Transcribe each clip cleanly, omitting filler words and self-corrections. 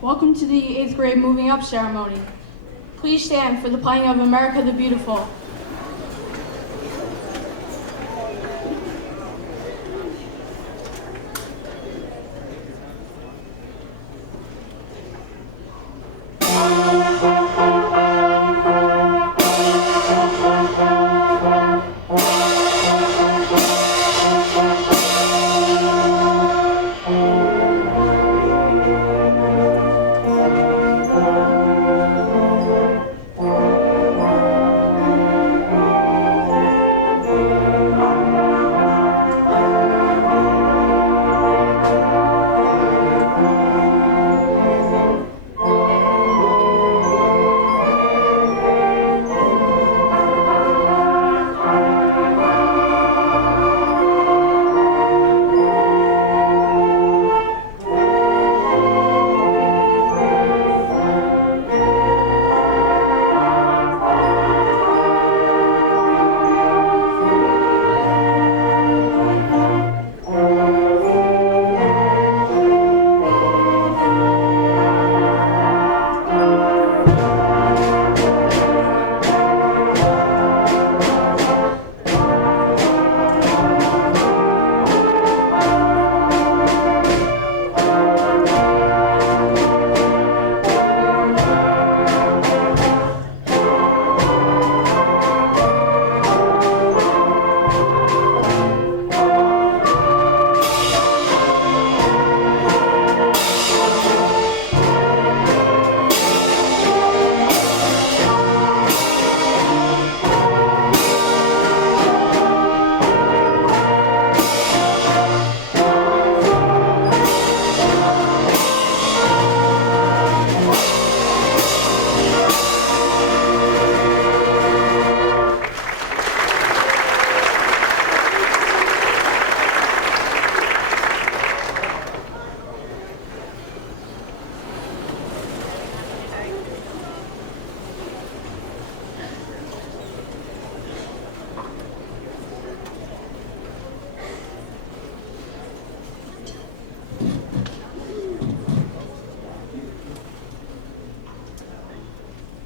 Welcome to the 8th grade moving up ceremony. Please stand for the playing of America the Beautiful.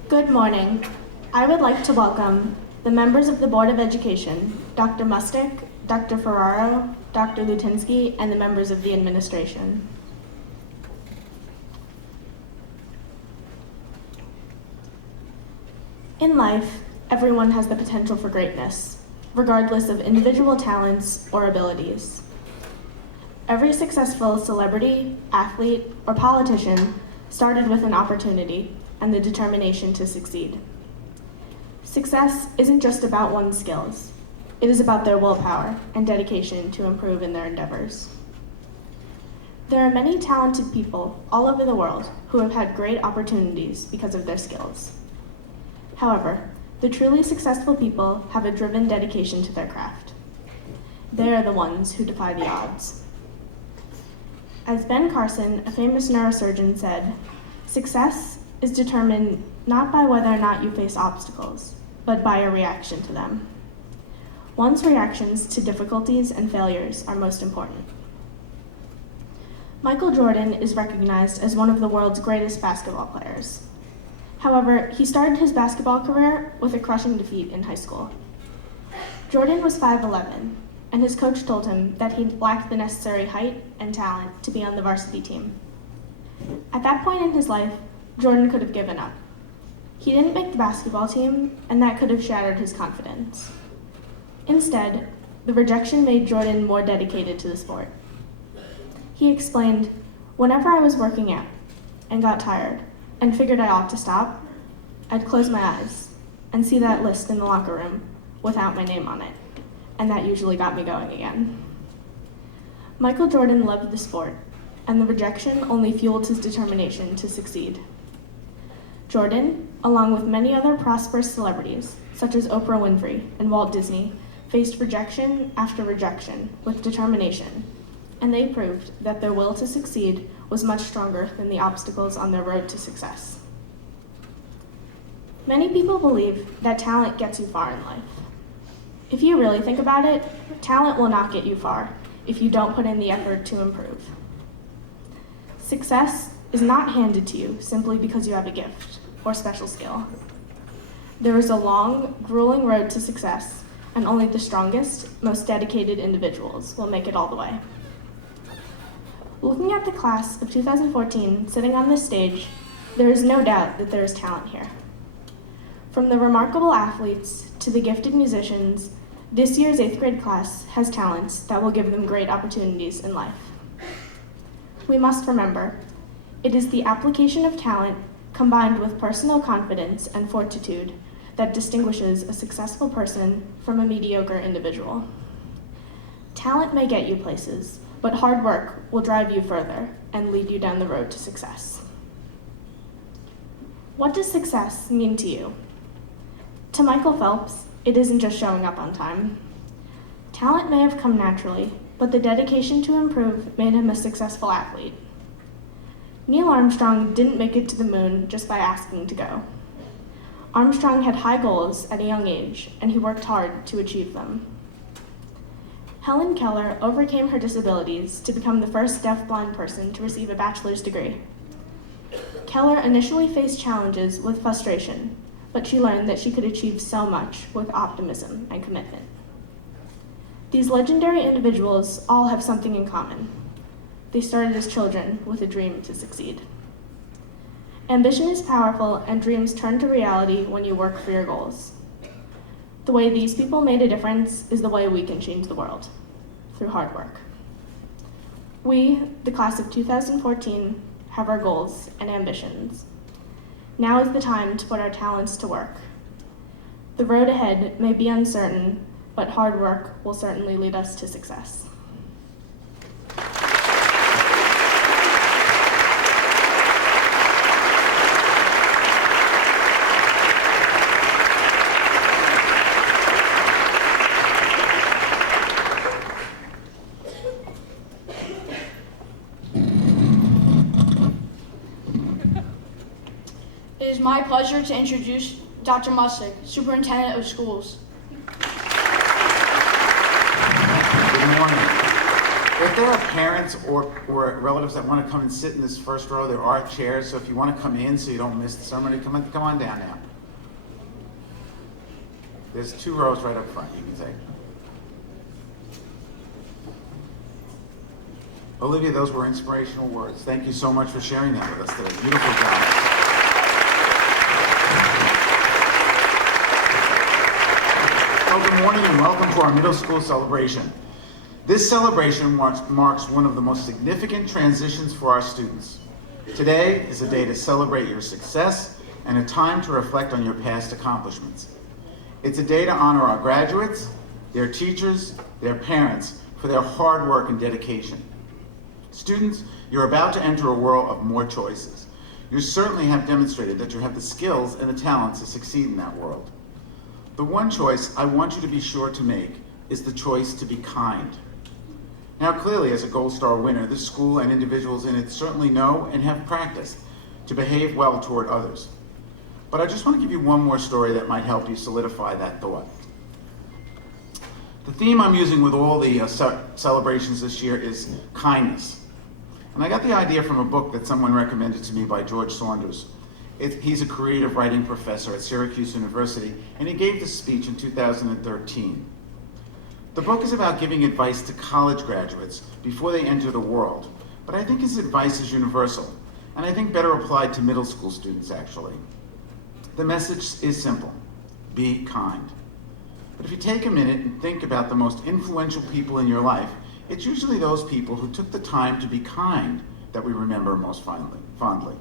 Good morning. I would like to welcome the members of the Board of Education, Dr. Mustick, Dr. Ferraro, Dr. Lutinsky, and the members of the administration. In life, everyone has the potential for greatness, regardless of individual talents or abilities. Every successful celebrity, athlete, or politician started with an opportunity and the determination to succeed. Success isn't just about one's skills. It is about their willpower and dedication to improve in their endeavors. There are many talented people all over the world who have had great opportunities because of their skills. However, the truly successful people have a driven dedication to their craft. They are the ones who defy the odds. As Ben Carson, a famous neurosurgeon, said, "Success is determined not by whether or not you face obstacles, but by your reaction to them." One's reactions to difficulties and failures are most important. Michael Jordan is recognized as one of the world's greatest basketball players. However, he started his basketball career with a crushing defeat in high school. Jordan was 5'11", and his coach told him that he lacked the necessary height and talent to be on the varsity team. At that point in his life, Jordan could have given up. He didn't make the basketball team, and that could have shattered his confidence. Instead, the rejection made Jordan more dedicated to the sport. He explained, "Whenever I was working out and got tired and figured I ought to stop, I'd close my eyes and see that list in the locker room without my name on it, and that usually got me going again." Michael Jordan loved the sport, and the rejection only fueled his determination to succeed. Jordan, along with many other prosperous celebrities, such as Oprah Winfrey and Walt Disney, faced rejection after rejection with determination, and they proved that their will to succeed was much stronger than the obstacles on their road to success. Many people believe that talent gets you far in life. If you really think about it, talent will not get you far if you don't put in the effort to improve. Success is not handed to you simply because you have a gift or special skill. There is a long, grueling road to success, and only the strongest, most dedicated individuals will make it all the way. Looking at the class of 2014 sitting on this stage, there is no doubt that there is talent here. From the remarkable athletes to the gifted musicians, this year's 8th grade class has talents that will give them great opportunities in life. We must remember, it is the application of talent combined with personal confidence and fortitude that distinguishes a successful person from a mediocre individual. Talent may get you places, but hard work will drive you further and lead you down the road to success. What does success mean to you? To Michael Phelps, it isn't just showing up on time. Talent may have come naturally, but the dedication to improve made him a successful athlete. Neil Armstrong didn't make it to the moon just by asking to go. Armstrong had high goals at a young age, and he worked hard to achieve them. Helen Keller overcame her disabilities to become the first deaf-blind person to receive a bachelor's degree. Keller initially faced challenges with frustration, but she learned that she could achieve so much with optimism and commitment. These legendary individuals all have something in common. They started as children with a dream to succeed. Ambition is powerful, and dreams turn to reality when you work for your goals. The way these people made a difference is the way we can change the world, through hard work. We, the class of 2014, have our goals and ambitions. Now is the time to put our talents to work. The road ahead may be uncertain, but hard work will certainly lead us to success. It is my pleasure to introduce Dr. Mustick, Superintendent of Schools. Good morning. If there are parents or relatives that want to come and sit in this first row, there are chairs, so if you want to come in so you don't miss the ceremony, come on down now. There's 2 rows right up front, you can take. Olivia, those were inspirational words. Thank you so much for sharing that with us today. Beautiful job. Well, good morning and welcome to our middle school celebration. This celebration marks one of the most significant transitions for our students. Today is a day to celebrate your success and a time to reflect on your past accomplishments. It's a day to honor our graduates, their teachers, their parents for their hard work and dedication. Students, you're about to enter a world of more choices. You certainly have demonstrated that you have the skills and the talent to succeed in that world. The one choice I want you to be sure to make is the choice to be kind. Now, clearly, as a Gold Star winner, this school and individuals in it certainly know and have practiced to behave well toward others. But I just want to give you one more story that might help you solidify that thought. The theme I'm using with all the celebrations this year is kindness. And I got the idea from a book that someone recommended to me by George Saunders. He's a creative writing professor at Syracuse University, and he gave this speech in 2013. The book is about giving advice to college graduates before they enter the world, but I think his advice is universal, and I think better applied to middle school students, actually. The message is simple: be kind. But if you take a minute and think about the most influential people in your life, it's usually those people who took the time to be kind that we remember most fondly.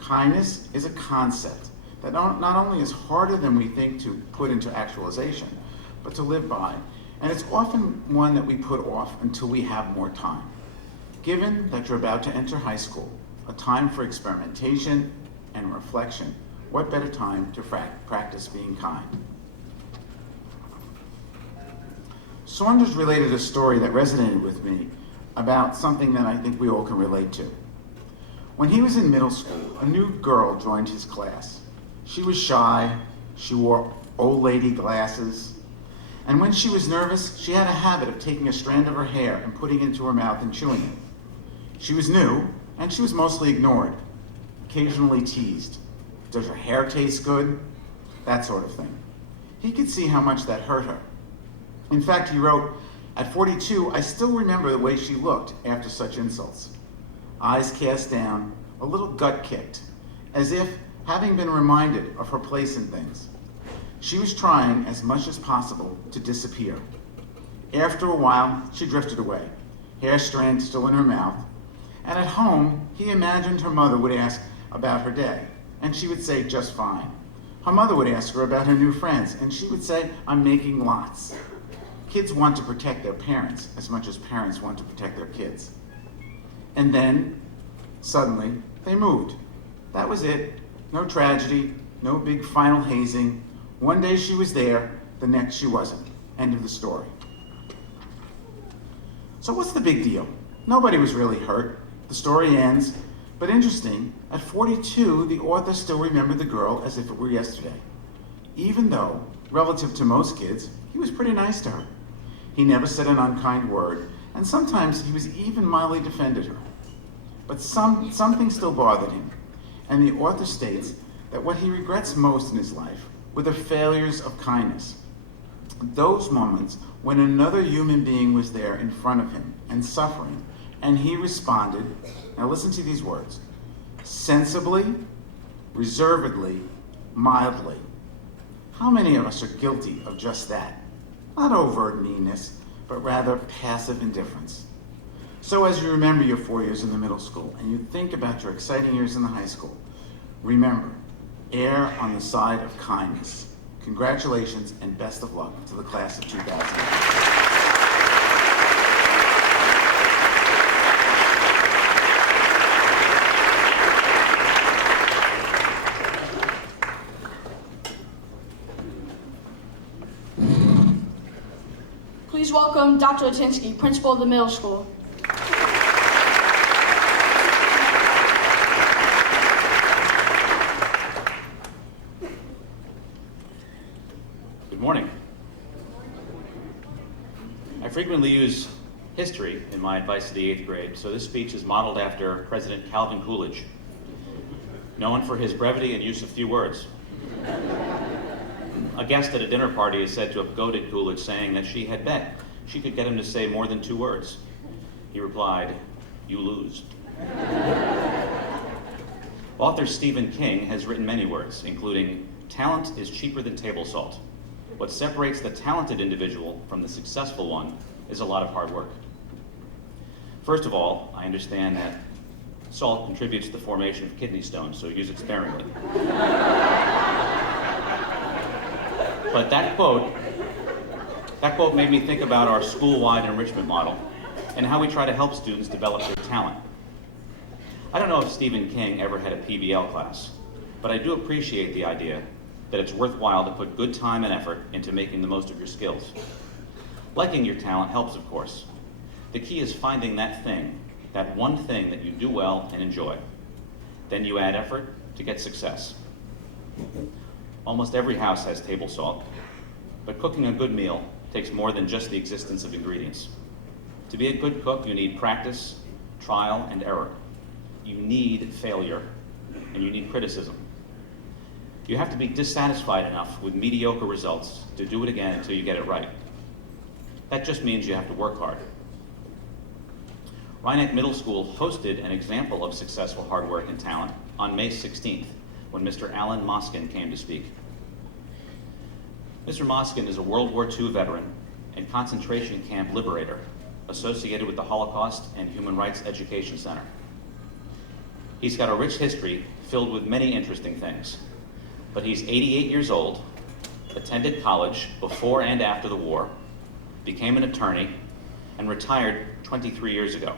Kindness is a concept that not only is harder than we think to put into actualization, but to live by. And it's often one that we put off until we have more time. Given that you're about to enter high school, a time for experimentation and reflection, what better time to practice being kind? Saunders related a story that resonated with me about something that I think we all can relate to. When he was in middle school, a new girl joined his class. She was shy, she wore old lady glasses, and when she was nervous, she had a habit of taking a strand of her hair and putting it into her mouth and chewing it. She was new, and she was mostly ignored, occasionally teased. Does your hair taste good? That sort of thing. He could see how much that hurt her. In fact, he wrote, "At 42, I still remember the way she looked after such insults. Eyes cast down, a little gut kicked, as if having been reminded of her place in things. She was trying as much as possible to disappear. After a while, she drifted away, hair strand still in her mouth, and at home, he imagined her mother would ask about her day, and she would say, just fine. Her mother would ask her about her new friends, and she would say, I'm making lots. Kids want to protect their parents as much as parents want to protect their kids. And then, suddenly, they moved. That was it. No tragedy, no big final hazing. One day she was there, the next she wasn't. End of the story." So what's the big deal? Nobody was really hurt. The story ends. But interesting, at 42, the author still remembered the girl as if it were yesterday. Even though, relative to most kids, he was pretty nice to her. He never said an unkind word, and sometimes he was even mildly defended her. But something still bothered him, and the author states that what he regrets most in his life were the failures of kindness. Those moments when another human being was there in front of him and suffering, and he responded, now listen to these words, sensibly, reservedly, mildly. How many of us are guilty of just that? Not overt meanness, but rather passive indifference. So as you remember your 4 years in the middle school and you think about your exciting years in the high school, remember, err on the side of kindness. Congratulations and best of luck to the class of 2000. Please welcome Dr. Latinsky, principal of the middle school. Good morning. I frequently use history in my advice to the 8th grade, so this speech is modeled after President Calvin Coolidge, known for his brevity and use of few words. A guest at a dinner party is said to have goaded Coolidge, saying that she had bet she could get him to say more than 2 words. He replied, "You lose." Author Stephen King has written many words, including, "Talent is cheaper than table salt. What separates the talented individual from the successful one is a lot of hard work." First of all, I understand that salt contributes to the formation of kidney stones, so use it sparingly. But that quote made me think about our school-wide enrichment model and how we try to help students develop their talent. I don't know if Stephen King ever had a PBL class, but I do appreciate the idea that it's worthwhile to put good time and effort into making the most of your skills. Liking your talent helps, of course. The key is finding that thing, that one thing that you do well and enjoy. Then you add effort to get success. Almost every house has table salt, but cooking a good meal takes more than just the existence of ingredients. To be a good cook, you need practice, trial, and error. You need failure, and you need criticism. You have to be dissatisfied enough with mediocre results to do it again until you get it right. That just means you have to work hard. Rhinebeck Middle School hosted an example of successful hard work and talent on May 16th, when Mr. Alan Moskin came to speak. Mr. Moskin is a World War II veteran and concentration camp liberator associated with the Holocaust and Human Rights Education Center. He's got a rich history filled with many interesting things, but he's 88 years old, attended college before and after the war, became an attorney, and retired 23 years ago.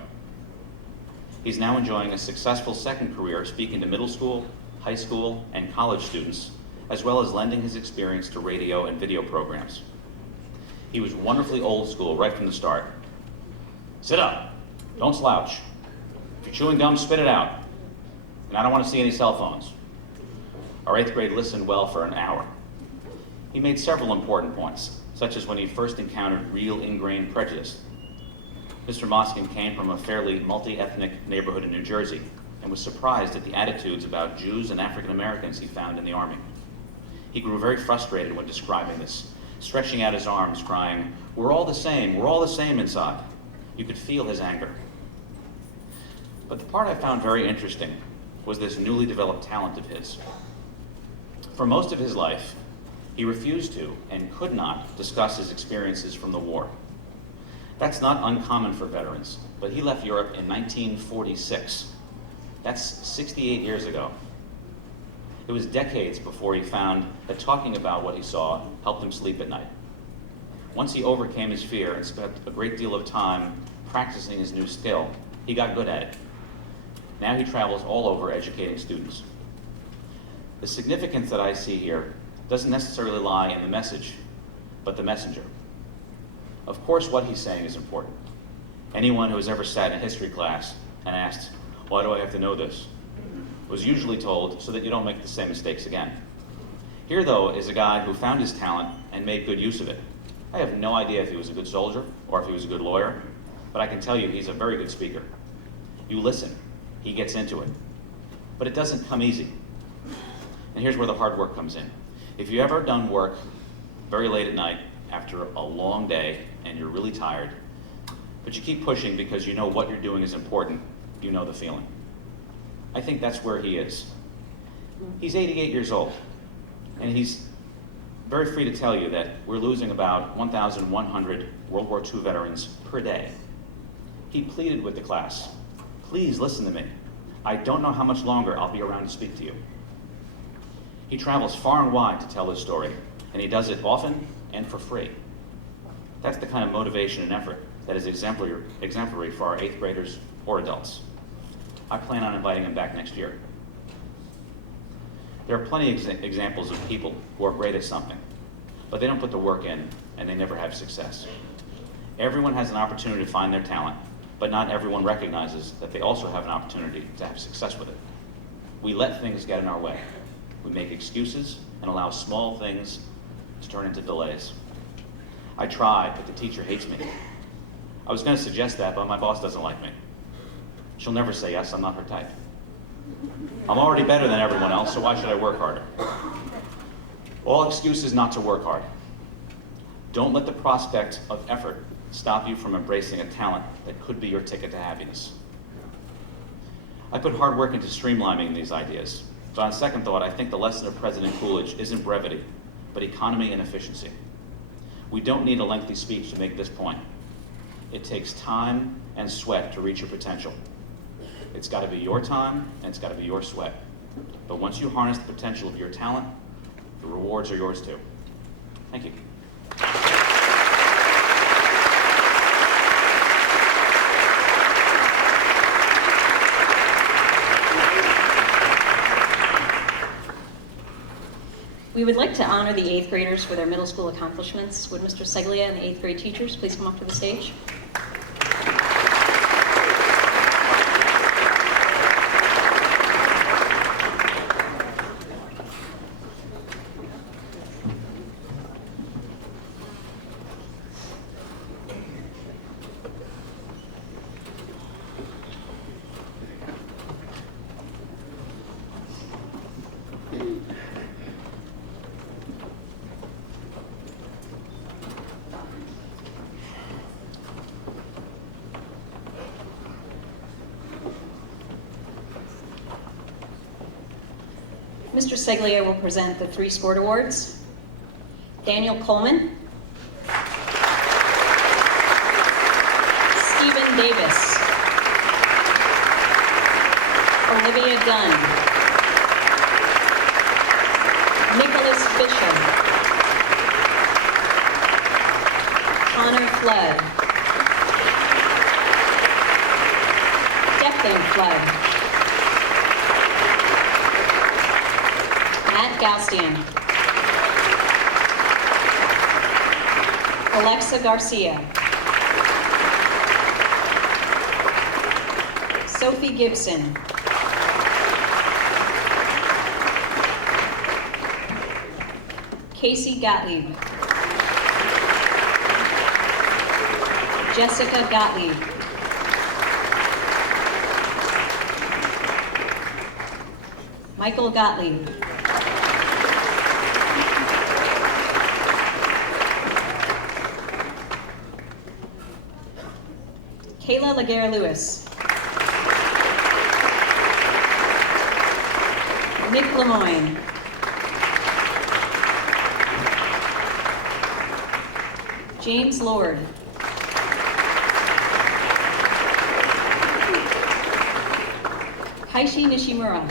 He's now enjoying a successful second career speaking to middle school, high school, and college students, as well as lending his experience to radio and video programs. He was wonderfully old school right from the start. Sit up, don't slouch. If you're chewing gum, spit it out. And I don't want to see any cell phones. Our 8th grade listened well for an hour. He made several important points, such as when he first encountered real ingrained prejudice. Mr. Moskin came from a fairly multi-ethnic neighborhood in New Jersey and was surprised at the attitudes about Jews and African Americans he found in the Army. He grew very frustrated when describing this, stretching out his arms, crying, "We're all the same inside." You could feel his anger. But the part I found very interesting was this newly developed talent of his. For most of his life, he refused to and could not discuss his experiences from the war. That's not uncommon for veterans, but he left Europe in 1946. That's 68 years ago. It was decades before he found that talking about what he saw helped him sleep at night. Once he overcame his fear and spent a great deal of time practicing his new skill, he got good at it. Now he travels all over educating students. The significance that I see here doesn't necessarily lie in the message, but the messenger. Of course, what he's saying is important. Anyone who has ever sat in a history class and asked, "Why do I have to know this?" was usually told so that you don't make the same mistakes again. Here, though, is a guy who found his talent and made good use of it. I have no idea if he was a good soldier or if he was a good lawyer, but I can tell you he's a very good speaker. You listen, he gets into it. But it doesn't come easy. And here's where the hard work comes in. If you've ever done work very late at night after a long day and you're really tired, but you keep pushing because you know what you're doing is important, you know the feeling. I think that's where he is. He's 88 years old, and he's very free to tell you that we're losing about 1,100 World War II veterans per day. He pleaded with the class, "Please listen to me. I don't know how much longer I'll be around to speak to you." He travels far and wide to tell his story, and he does it often and for free. That's the kind of motivation and effort that is exemplary for our 8th graders or adults. I plan on inviting him back next year. There are plenty of examples of people who are great at something, but they don't put the work in and they never have success. Everyone has an opportunity to find their talent, but not everyone recognizes that they also have an opportunity to have success with it. We let things get in our way. We make excuses and allow small things to turn into delays. I tried, but the teacher hates me. I was going to suggest that, but my boss doesn't like me. She'll never say yes, I'm not her type. I'm already better than everyone else, so why should I work harder? All excuses not to work hard. Don't let the prospect of effort stop you from embracing a talent that could be your ticket to happiness. I put hard work into streamlining these ideas, but on second thought, I think the lesson of President Coolidge isn't brevity, but economy and efficiency. We don't need a lengthy speech to make this point. It takes time and sweat to reach your potential. It's got to be your time, and it's got to be your sweat. But once you harness the potential of your talent, the rewards are yours too. Thank you. We would like to honor the 8th graders for their middle school accomplishments. Would Mr. Seglia and the 8th grade teachers please come up to the stage? Mr. Seglia will present the 3 sport awards. Daniel Coleman, Stephen Davis, Olivia Dunn, Nicholas Fisher, Connor Flood, Declan Flood, Matt Galstian, Alexa Garcia, Sophie Gibson, Casey Gottlieb, Jessica Gottlieb. Michael Gottlieb. Kayla Laguerre-Lewis. Nick Lemoyne. James Lord. Kaishi Nishimura.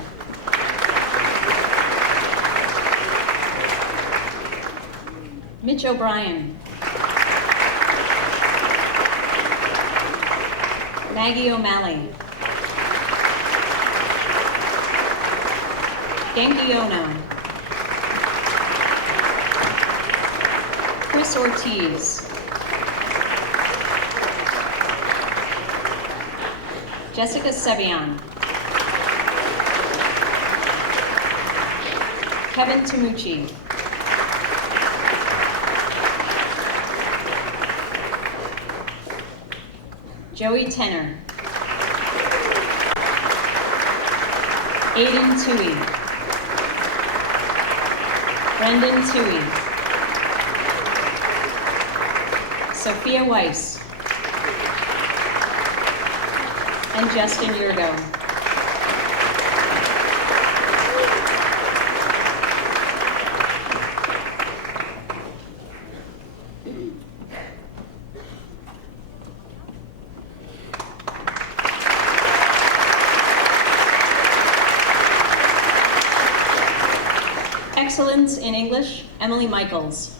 Mitch O'Brien. Maggie O'Malley. Genki Ono. Chris Ortiz. Jessica Sevian. Kevin Tamucci. Joey Tenner. Aiden Tui. Brendan Tui. Sophia Weiss. And Justin Yurgo. Excellence in English, Emily Michaels.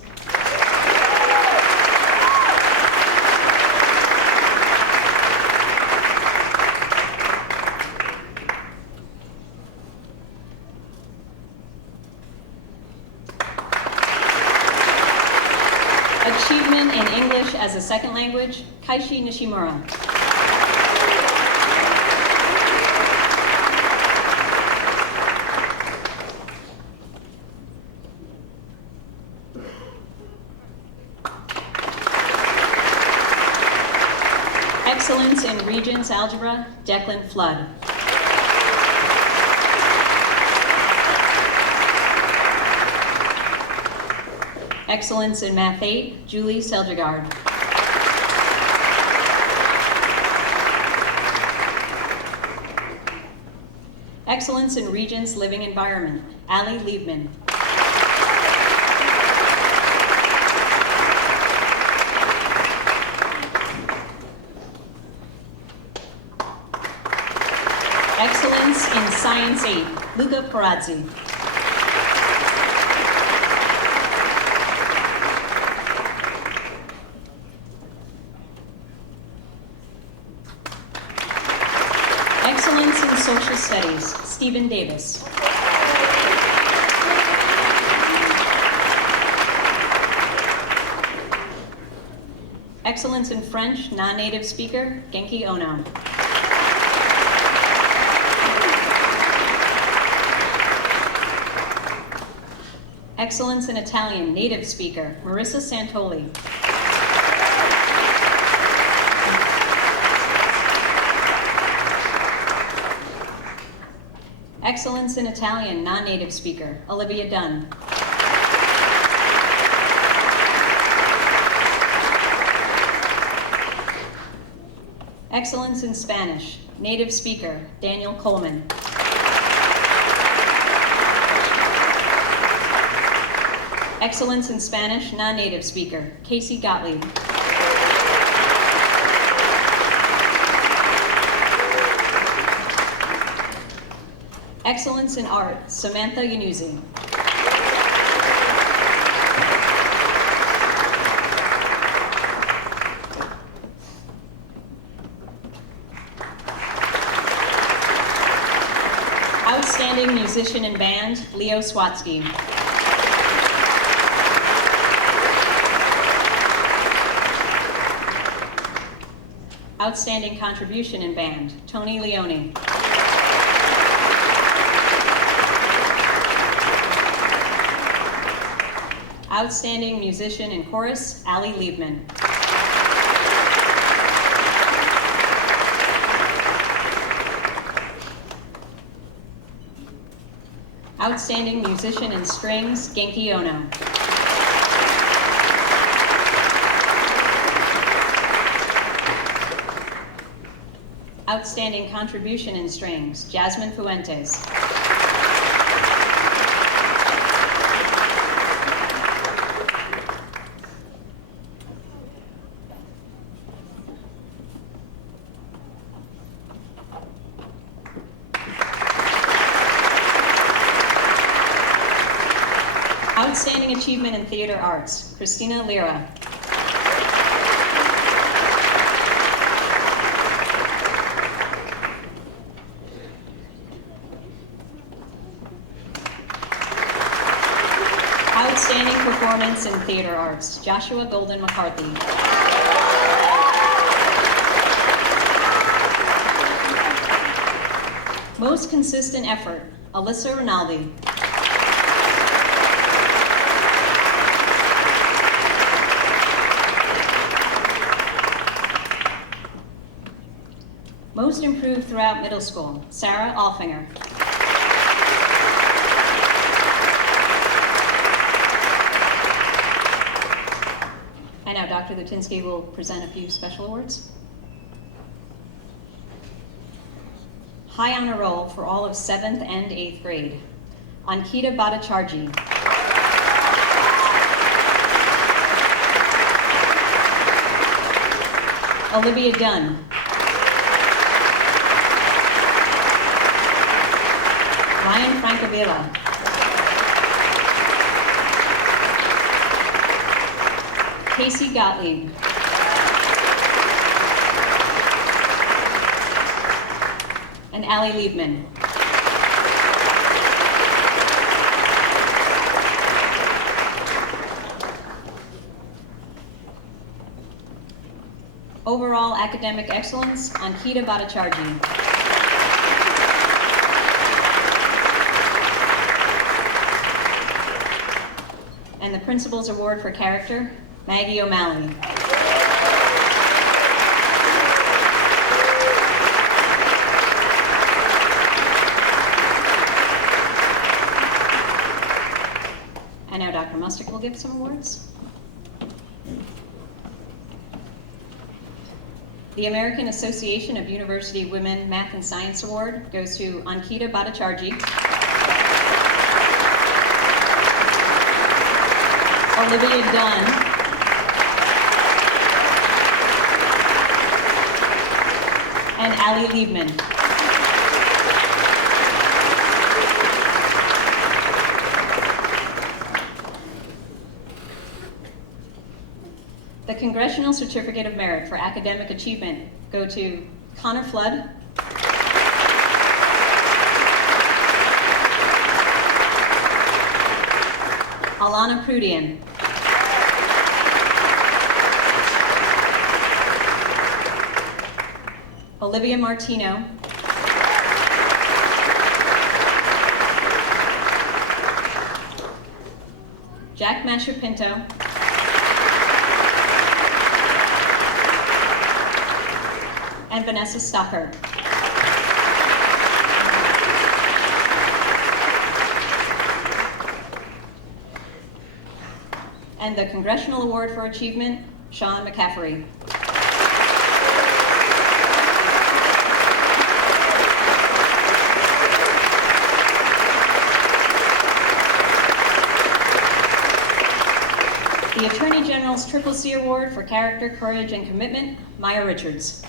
Achievement in English as a second language, Kaishi Nishimura. Excellence in Regents Algebra, Declan Flood. Excellence in Math 8, Julie Seljagard. Excellence in Regents Living Environment, Ali Liebman. Excellence in Science 8, Luca Perazzi. Excellence in Social Studies, Stephen Davis. Excellence in French, non-native speaker, Genki Ono. Excellence in Italian, native speaker, Marissa Santoli. Excellence in Italian, non-native speaker, Olivia Dunn. Excellence in Spanish, native speaker, Daniel Coleman. Excellence in Spanish, non-native speaker, Casey Gottlieb. Excellence in Art, Samantha Yanuzzi. Outstanding Musician in Band, Leo Swatsky. Outstanding Contribution in Band, Tony Leone. Outstanding Musician in Chorus, Ali Liebman. Outstanding musician in strings, Genki Ono. Outstanding contribution in strings, Jasmine Fuentes. Outstanding achievement in theater arts, Christina Lira. Outstanding performance in theater arts, Joshua Golden McCarthy. Most consistent effort, Alyssa Rinaldi. Most improved throughout middle school, Sarah Alfinger. And now Dr. Lutinsky will present a few special awards. High honor roll for all of 7th and 8th grade, Ankita Bhattacharjee. Olivia Dunn. Ryan Francavilla. Casey Gottlieb. And Allie Liebman. Overall academic excellence, Ankita Bhattacharjee. And the Principal's Award for Character, Maggie O'Malley. And now Dr. Mustick will give some awards. The American Association of University Women Math and Science Award goes to Ankita Bhattacharjee, Olivia Dunn, and Allie Liebman. The Congressional Certificate of Merit for Academic Achievement go to Connor Flood, Alana Prudian, Olivia Martino, Jack Mashupinto, and Vanessa Stocker. And the Congressional Award for Achievement, Sean McCaffrey. The Attorney General's Triple C Award for Character, Courage, and Commitment, Maya Richards.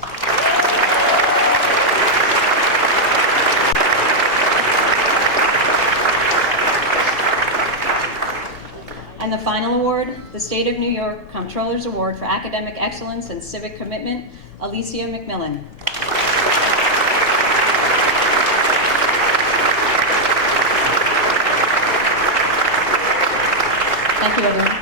And the final award, the State of New York Comptroller's Award for Academic Excellence and Civic Commitment, Alicia McMillan. Thank you, everyone.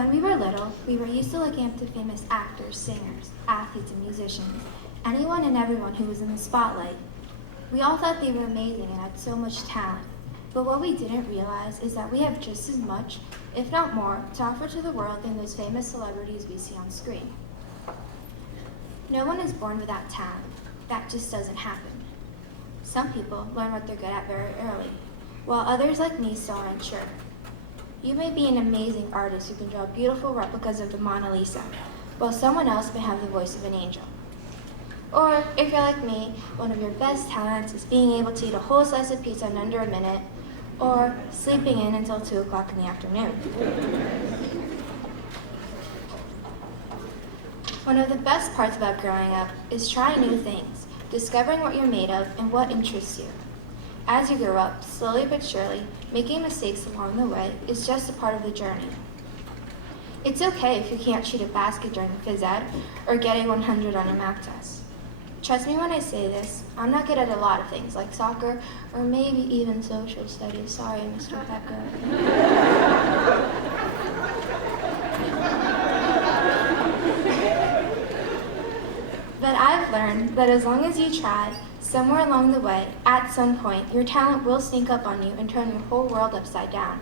When we were little, we were used to looking up to famous actors, singers, athletes, and musicians, anyone and everyone who was in the spotlight. We all thought they were amazing and had so much talent, but what we didn't realize is that we have just as much, if not more, to offer to the world than those famous celebrities we see on screen. No one is born without talent. That just doesn't happen. Some people learn what they're good at very early, while others like me still are unsure. You may be an amazing artist who can draw beautiful replicas of the Mona Lisa, while someone else may have the voice of an angel. Or, if you're like me, one of your best talents is being able to eat a whole slice of pizza in under a minute, or sleeping in until 2 o'clock in the afternoon. One of the best parts about growing up is trying new things, discovering what you're made of and what interests you. As you grow up, slowly but surely, making mistakes along the way is just a part of the journey. It's okay if you can't shoot a basket during phys ed or get a 100 on a math test. Trust me when I say this, I'm not good at a lot of things like soccer or maybe even social studies. Sorry, Mr. Becker. But I've learned that as long as you try, somewhere along the way, at some point, your talent will sneak up on you and turn your whole world upside down.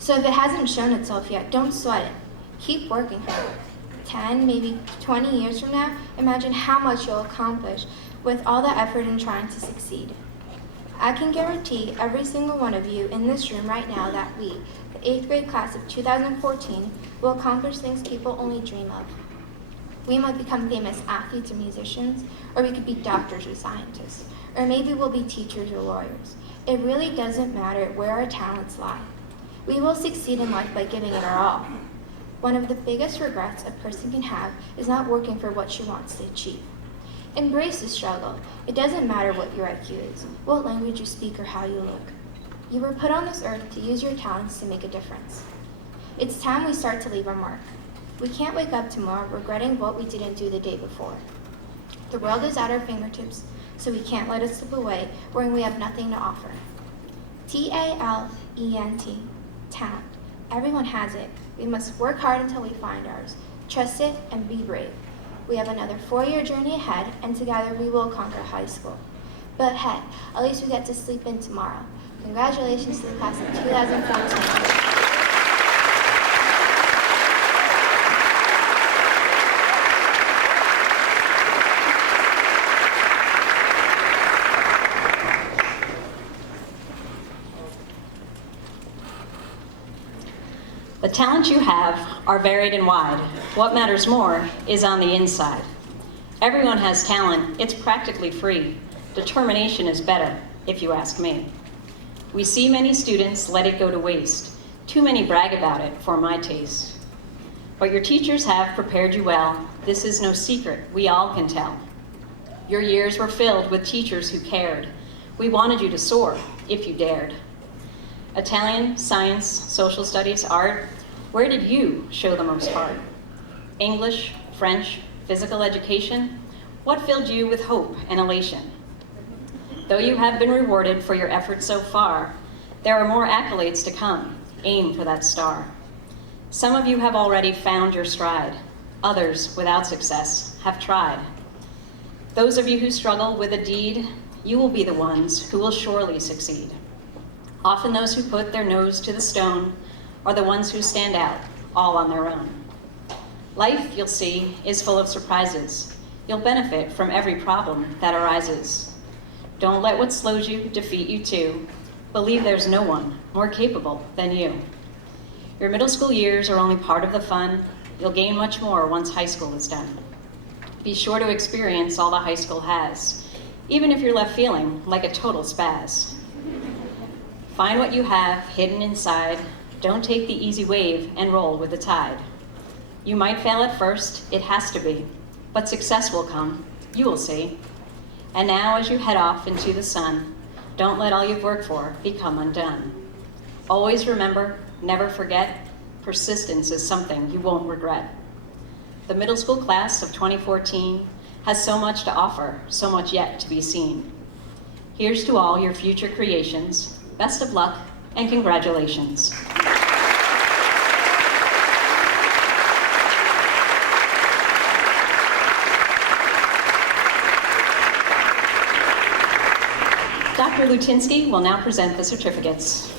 So if it hasn't shown itself yet, don't sweat it. Keep working hard. 10, maybe 20 years from now, imagine how much you'll accomplish with all the effort in trying to succeed. I can guarantee every single one of you in this room right now that we, the 8th grade class of 2014, will accomplish things people only dream of. We might become famous athletes or musicians, or we could be doctors or scientists, or maybe we'll be teachers or lawyers. It really doesn't matter where our talents lie. We will succeed in life by giving it our all. One of the biggest regrets a person can have is not working for what she wants to achieve. Embrace the struggle. It doesn't matter what your IQ is, what language you speak, or how you look. You were put on this earth to use your talents to make a difference. It's time we start to leave our mark. We can't wake up tomorrow regretting what we didn't do the day before. The world is at our fingertips, so we can't let it slip away when we have nothing to offer. T-A-L-E-N-T, talent. Everyone has it. We must work hard until we find ours. Trust it and be brave. We have another 4-year journey ahead, and together we will conquer high school. But heck, at least we get to sleep in tomorrow. Congratulations to the class of 2014. The talents you have are varied and wide. What matters more is on the inside. Everyone has talent. It's practically free. Determination is better, if you ask me. We see many students let it go to waste. Too many brag about it, for my taste. But your teachers have prepared you well. This is no secret. We all can tell. Your years were filled with teachers who cared. We wanted you to soar, if you dared. Italian, science, social studies, art, where did you show the most heart? English, French, physical education, what filled you with hope and elation? Though you have been rewarded for your efforts so far, there are more accolades to come. Aim for that star. Some of you have already found your stride. Others, without success, have tried. Those of you who struggle with a deed, you will be the ones who will surely succeed. Often those who put their nose to the stone are the ones who stand out, all on their own. Life, you'll see, is full of surprises. You'll benefit from every problem that arises. Don't let what slows you defeat you too. Believe there's no one more capable than you. Your middle school years are only part of the fun. You'll gain much more once high school is done. Be sure to experience all the high school has, even if you're left feeling like a total spaz. Find what you have hidden inside. Don't take the easy wave and roll with the tide. You might fail at first, it has to be, but success will come, you will see. And now as you head off into the sun, don't let all you've worked for become undone. Always remember, never forget, persistence is something you won't regret. The middle school class of 2014 has so much to offer, so much yet to be seen. Here's to all your future creations. Best of luck and congratulations. Dr. Lutinsky will now present the certificates.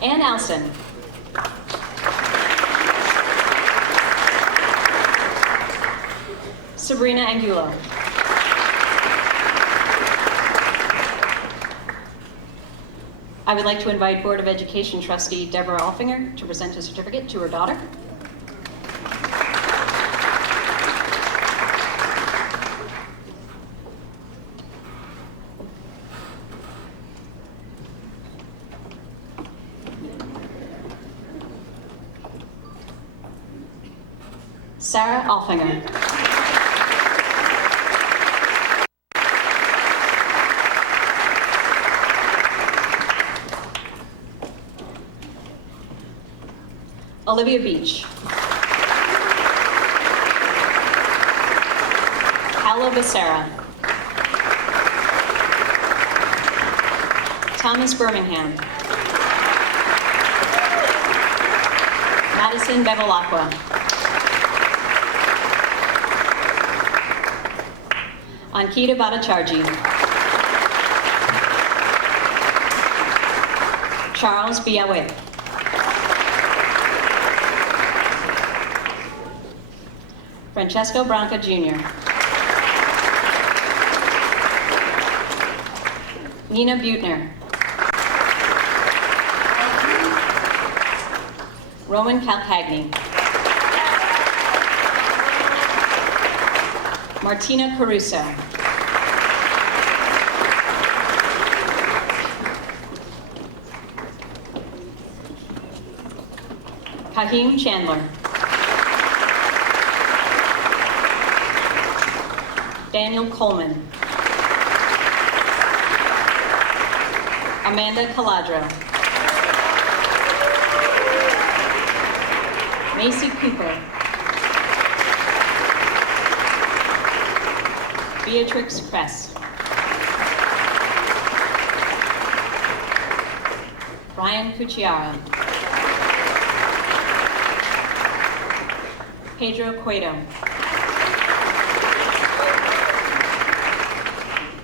Ann Alson. Sabrina Angulo. I would like to invite Board of Education trustee Deborah Alfinger to present a certificate to her daughter. Sarah Alfinger. Olivia Beach. Paolo Becerra. Thomas Birmingham. Madison Bevilacqua. Ankita Bhattacharjee. Charles Biawe. Francesco Branca Jr. Nina Butner. Roman Calcagni. Martina Caruso. Kahim Chandler. Daniel Coleman. Amanda Caladro. Macy Cooper. Beatrix Kress. Brian Cucciara. Pedro Cueto.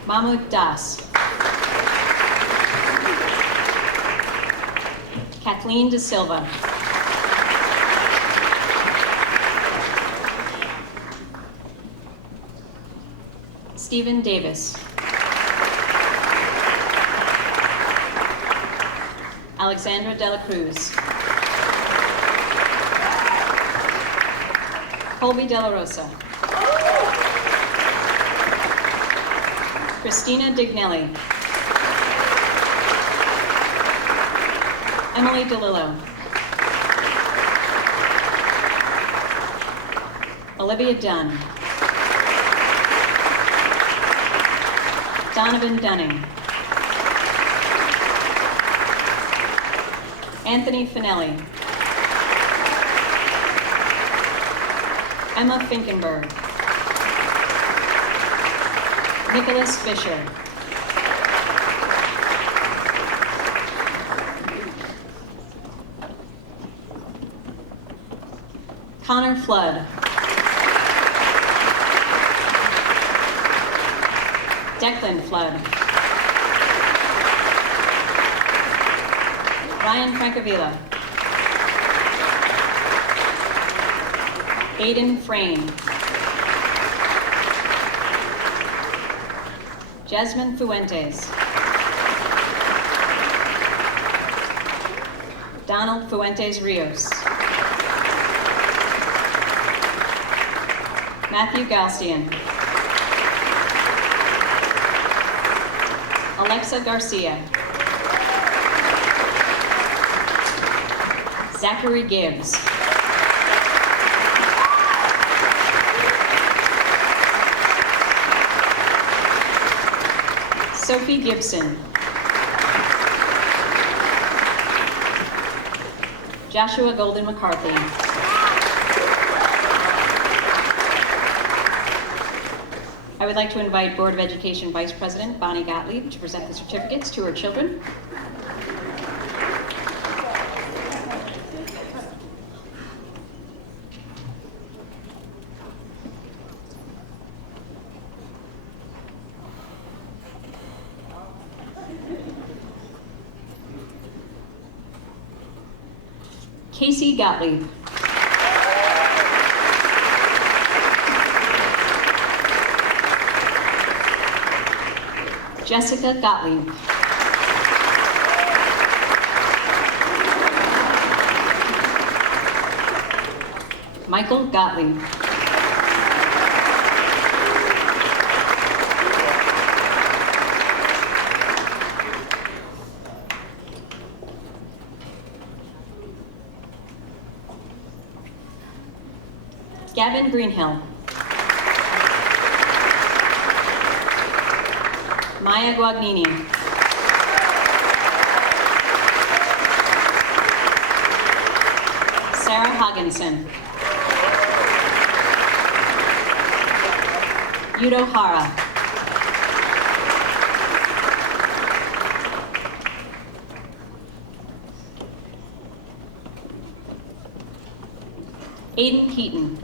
Mahmoud Das. Kathleen De Silva. Stephen Davis. Alexandra De La Cruz. Colby De La Rosa. Christina Dignelli. Emily DeLillo. Olivia Dunn. Donovan Dunning. Anthony Finelli. Emma Finkenberg. Nicholas Fisher. Connor Flood. Declan Flood. Ryan Francavilla. Aiden Frame. Jasmine Fuentes. Donald Fuentes Rios. Matthew Galstian. Alexa Garcia. Zachary Gibbs. Sophie Gibson. Joshua Golden McCarthy. I would like to invite Board of Education Vice President Bonnie Gottlieb to present the certificates to her children. Casey Gottlieb. Jessica Gottlieb. Michael Gottlieb. Gavin Greenhill. Maya Guagnini. Sarah Hogginson. Yudo Hara. Aiden Heaton.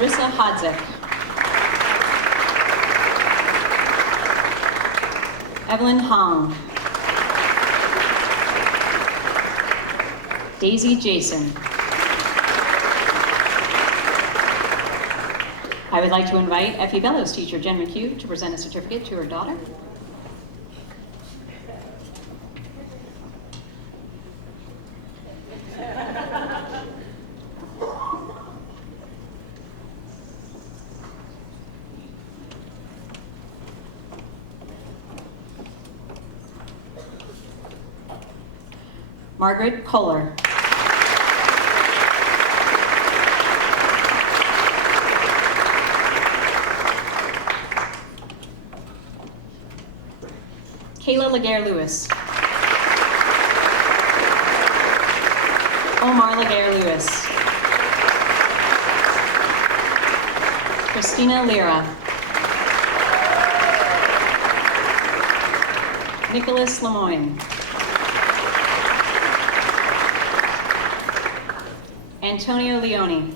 Larissa Hodzik. Evelyn Hong. Daisy Jason. I would like to invite Effie Bellows teacher Jen McHugh to present a certificate to her daughter. Margaret Kohler. Kayla Laguerre-Lewis. Omar Laguerre-Lewis. Christina Lira. Nicholas Lemoyne. Antonio Leone.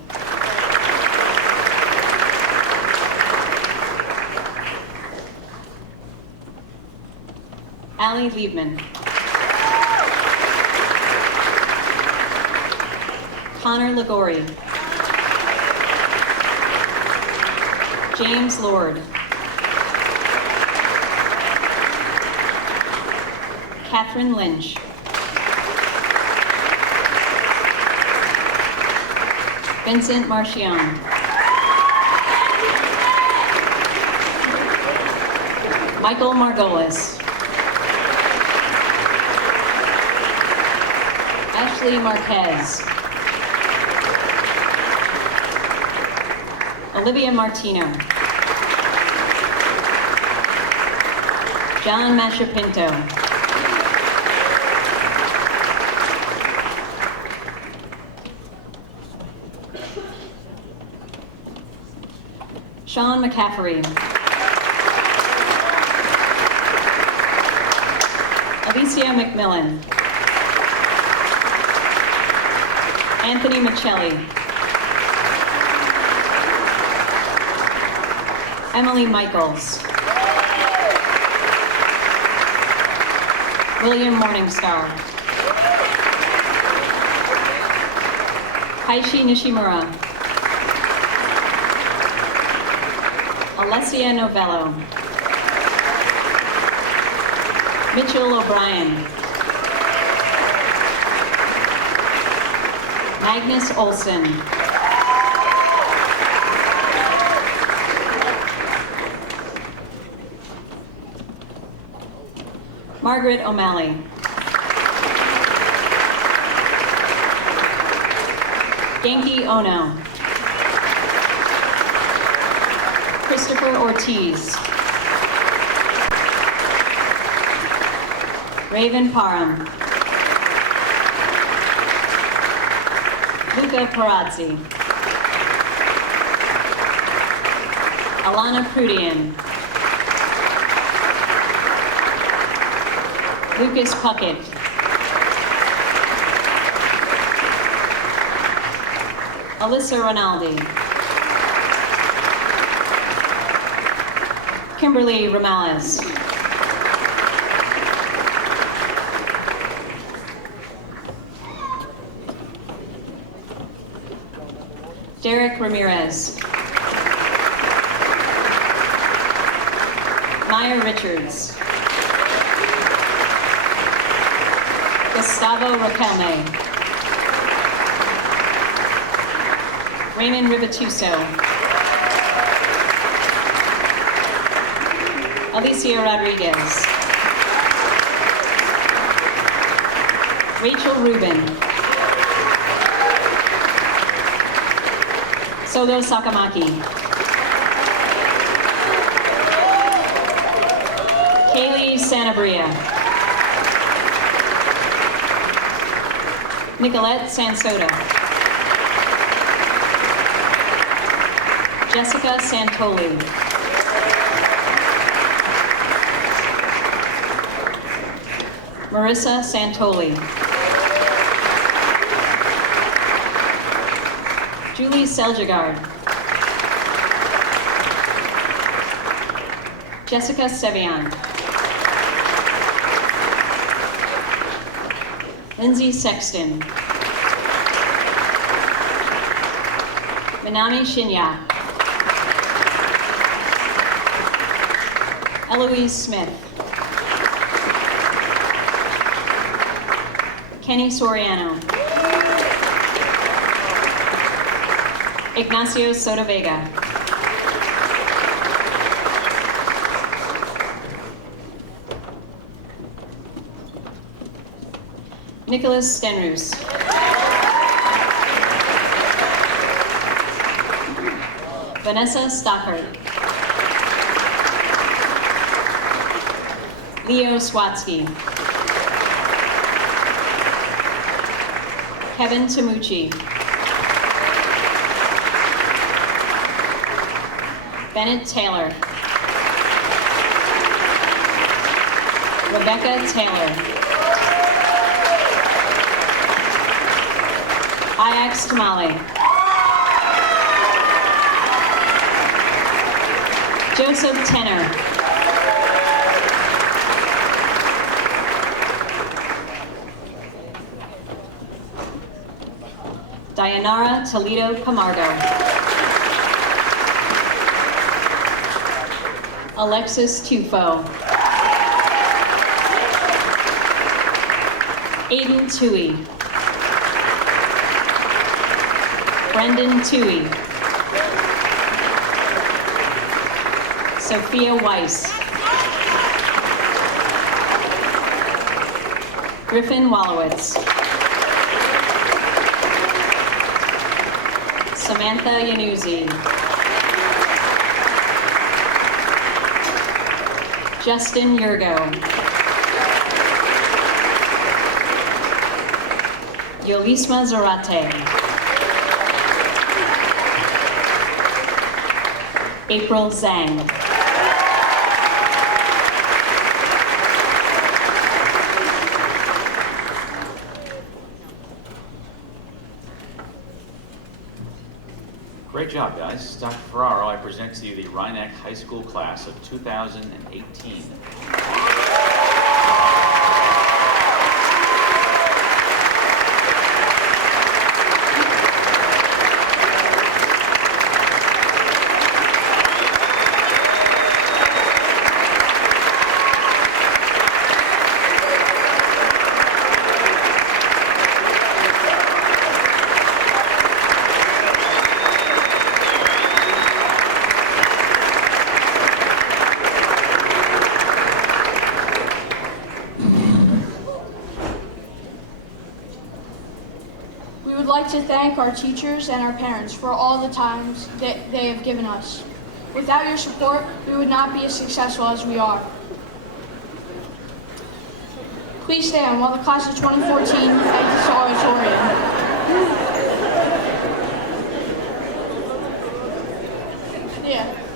Allie Liebman. Connor Ligori. James Lord. Catherine Lynch. Vincent Marchione. Michael Margolis. Ashley Marquez. Olivia Martino. John Machapinto. Sean McCaffrey. Alicia McMillan. Anthony Michelli. Emily Michaels. William Morningstar. Kaishi Nishimura. Alessia Novello. Mitchell O'Brien. Magnus Olson. Margaret O'Malley. Genki Ono. Christopher Ortiz. Raven Parham. Luca Parazzi. Alana Prudian. Lucas Puckett. Alyssa Rinaldi. Kimberly Ramales. Derek Ramirez. Maya Richards. Gustavo Raquelme. Raymond Rivatuso. Alicia Rodriguez. Rachel Rubin. Sogo Sakamaki. Kaylee Sanabria. Nicolette Sansota. Jessica Santoli. Marissa Santoli. Julie Seljagard. Jessica Sevian. Lindsay Sexton. Minami Shinya. Eloise Smith. Kenny Soriano. Ignacio Soto Vega. Nicholas Stenroos. Vanessa Stockert. Leo Swatsky. Kevin Tamucci. Bennett Taylor. Rebecca Taylor. Iax Tamale. Joseph Tenner. Dayanara Toledo Camargo. Alexis Tufo. Aiden Tui. Brendan Tui. Sophia Weiss. Griffin Wallowitz. Samantha Yanuzzi. Justin Yurgo. Yolisma Zarate. April Zhang. Great job, guys. Dr. Ferraro, I present to you the Rhinebeck High School class of 2018. We would like to thank our teachers and our parents for all the times that they have given us. Without your support, we would not be as successful as we are. Please stand while the class of 2014 exits the auditorium. Yeah.